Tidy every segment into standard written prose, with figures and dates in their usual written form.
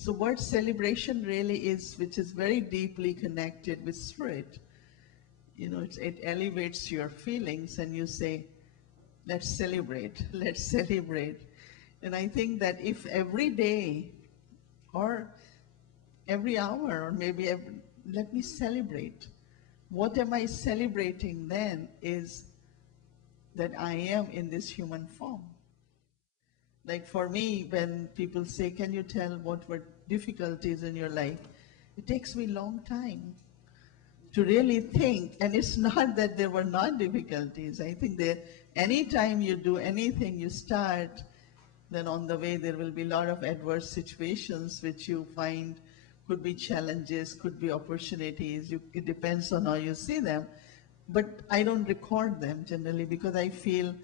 So what celebration really is, which is very deeply connected with spirit, it elevates your feelings and you say, let's celebrate, let's celebrate. And I think that if every day or every hour or maybe let me celebrate. What am I celebrating then is that I am in this human form. Like for me, when people say, can you tell what were difficulties in your life? It takes me a long time to really think. And it's not that there were not difficulties. I think that anytime you do anything, you start, then on the way there will be a lot of adverse situations which you find could be challenges, could be opportunities. It depends on how you see them. But I don't record them generally because I feel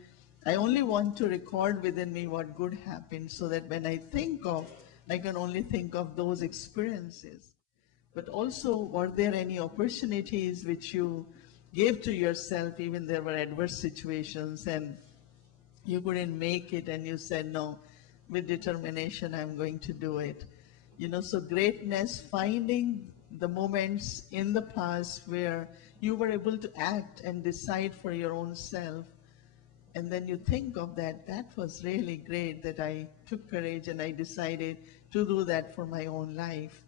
I only want to record within me what good happened so that when I can only think of those experiences. But also, were there any opportunities which you gave to yourself, even there were adverse situations and you couldn't make it and you said, no, with determination, I'm going to do it. So greatness, finding the moments in the past where you were able to act and decide for your own self. And then you think of that was really great that I took courage and I decided to do that for my own life.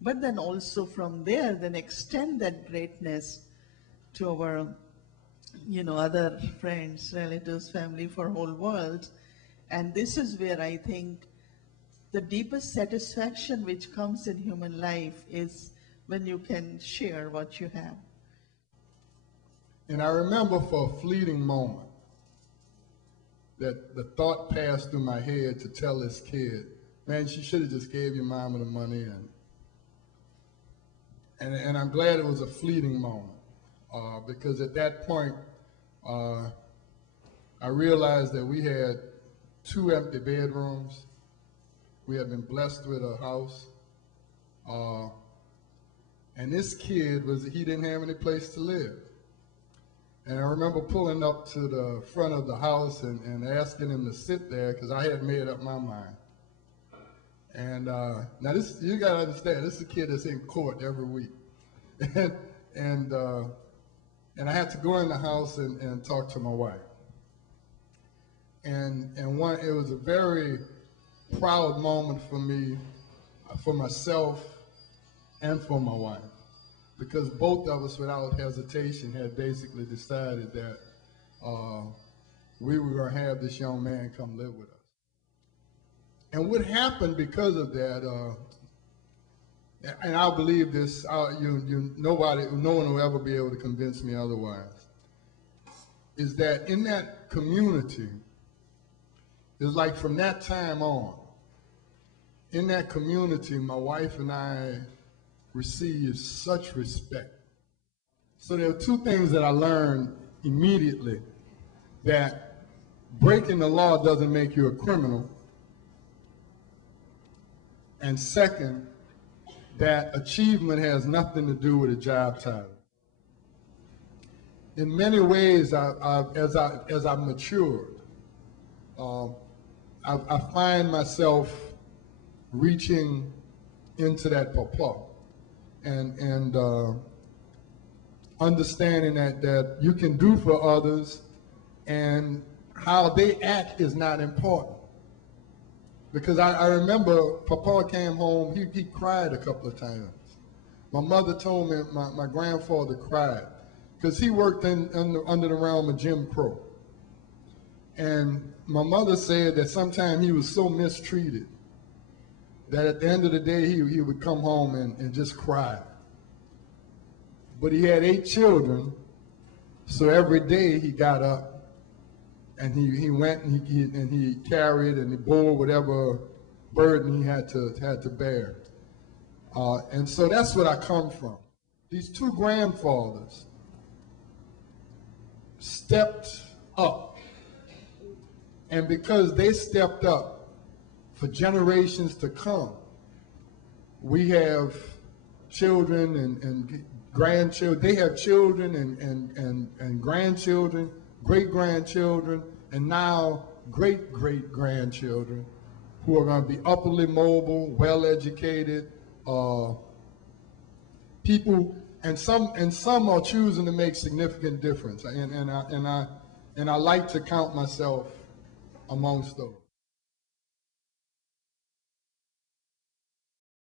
But then also from there, then extend that greatness to our, other friends, relatives, family, for whole world. And this is where I think the deepest satisfaction which comes in human life is when you can share what you have. And I remember for a fleeting moment that the thought passed through my head to tell this kid, man, she should have just gave your mama the money. And I'm glad it was a fleeting moment because at that point, I realized that we had 2 empty bedrooms. We had been blessed with a house. And this kid, he didn't have any place to live. And I remember pulling up to the front of the house and asking him to sit there because I had made up my mind. And now this, you gotta understand, this is a kid that's in court every week. and I had to go in the house and talk to my wife. And it was a very proud moment for me, for myself, and for my wife, because both of us, without hesitation, had basically decided that we were going to have this young man come live with us. And what happened because of that, and I believe this, no one will ever be able to convince me otherwise, is that in that community, it's like from that time on, in that community, my wife and I received such respect. So there are 2 things that I learned immediately: that breaking the law doesn't make you a criminal, and second, that achievement has nothing to do with a job title. In many ways, as I've matured, I find myself reaching into that purpose and understanding that you can do for others and how they act is not important. Because I remember Papa came home, he cried a couple of times. My mother told me my grandfather cried because he worked under the realm of Jim Crow. And my mother said that sometimes he was so mistreated that at the end of the day, he would come home and just cry. But he had 8 children, so every day he got up and he went and he carried and he bore whatever burden he had to bear. And so that's what I come from. These 2 grandfathers stepped up, and because they stepped up, for generations to come, we have children and grandchildren. They have children and grandchildren, great-grandchildren, and now great-great-grandchildren who are going to be upwardly mobile, well-educated, people, and some are choosing to make significant difference. And I like to count myself amongst those.